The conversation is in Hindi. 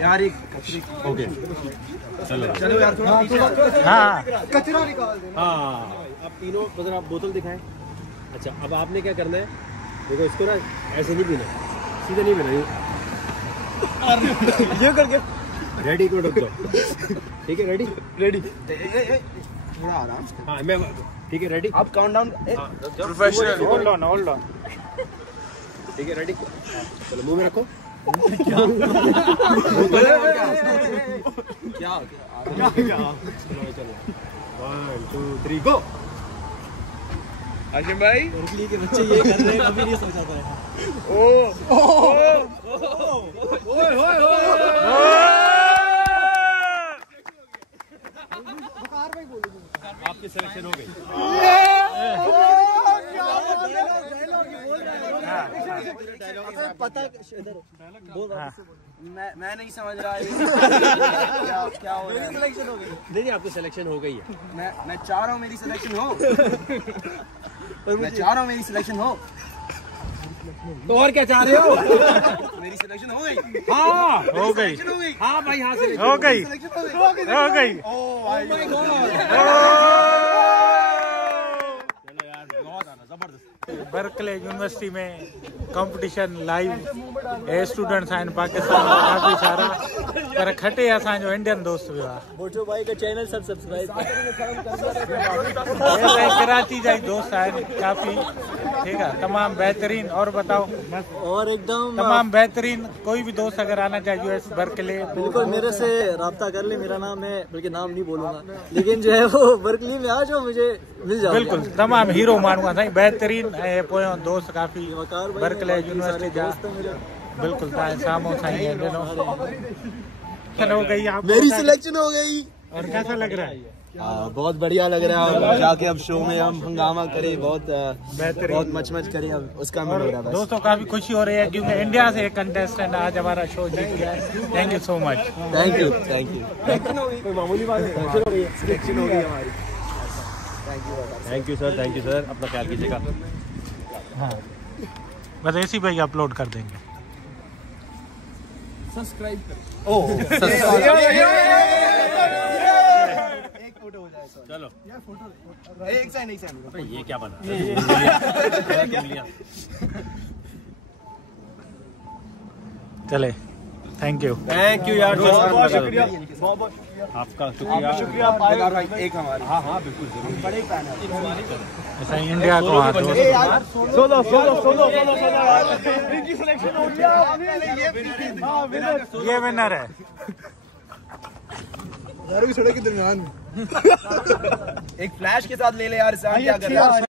यार एक ओके चलो यार थोड़ा हाँ कचरा निकाल दे। हाँ अब तीनों मतलब आप बोतल दिखाएं। अच्छा अब आपने क्या करना है, देखो इसको ना ऐसे नहीं पीना, सीधे नहीं पीना, ये करके रेडी को रुक जाओ। ठीक है रेडी रेडी थोड़ा आराम से। हाँ मैं ठीक है रेडी। अब countdown professional. Hold on hold on. ठीक है रेडी, चलो मुंह में रखो। क्या चलो 1 2 3 गो। आशिम भाई के बच्चे ये कर रहे हैं, कभी नहीं सोचा था। आपकी सिलेक्शन हो गई। पता मैं नहीं समझ रहा क्या हो रहा है। सिलेक्शन हो गई। नहीं आपकी सिलेक्शन हो गई है। मैं चाह रहा हूँ मेरी सिलेक्शन हो। मैं चाह रहा हूँ मेरी सिलेक्शन हो। तो और क्या चाह रहे हो? मेरी सिलेक्शन हो गई। हाँ हो गई। हो गई। हाँ भाई हाँ से हो गई सिलेक्शन हो गई। हो गई। चलो यार बहुत आना जबरदस्त। बर्कले यूनिवर्सिटी में कंपटीशन लाइव ए स्टूडेंट्स आहिनि पाकिस्तान में काफ़ी सारा, पर खटे असांजो इंडियन दोस्त भी हुआ। मोटो भाई का चैनल सब सब्सक्राइब कराची जा दोस्त आहिनि काफ़ी। ठीक है तमाम बेहतरीन। और बताओ? और एकदम तमाम बेहतरीन। कोई भी दोस्त अगर आना चाहे यूएस बर्कले बिल्कुल मेरे से राब्ता कर ले। मेरा नाम है, बल्कि नाम नहीं बोलूंगा, लेकिन जो है वो बर्कली में आ जाओ मुझे मिल जाओ। बिल्कुल तमाम हीरो माण्हू आहे साईं, बेहतरीन ऐं पोयों दोस्त काफ़ी बर्कले यूनिवर्सिटी जा। बिल्कुल तव्हांजे साम्हूं साईं ॾिनो। चलो हो गई आप। मेरी सिलेक्शन हो गई। और कैसा लग रहा है? बहुत बढ़िया लग रहा है। जाके अब शो में हम हंगामा करें, बहुत बेहतरीन, बहुत मच करें, अब उसका मन हो रहा है। दोस्तों काफी खुशी हो रही है क्योंकि इंडिया से एक कंटेस्टेंट आज हमारा शो जीत गया है। Thank you so much. Thank you thank you. मामूली बात है, सिलेक्शन हो गई हमारी। थैंक यू सर, अपना ख्याल कीजिएगा। हाँ बस ऐसी भाई अपलोड कर देंगे। सब्सक्राइब करें। एक फोटो हो जाए। चलो यार फोटो एक साइड ये क्या बना? चले थैंक यू यार, बहुत शुक्रिया। आपका शुक्रिया। भाई एक हमारी। हाँ हाँ बिल्कुल जरूर। बड़े फैन है। ऐसा इंडिया को हाथ दो। सोलो इनकी सिलेक्शन हो गया। ये विनर है। यार की सड़क के दरमियान एक फ्लैश के साथ ले ले यार, क्या कर रहा है।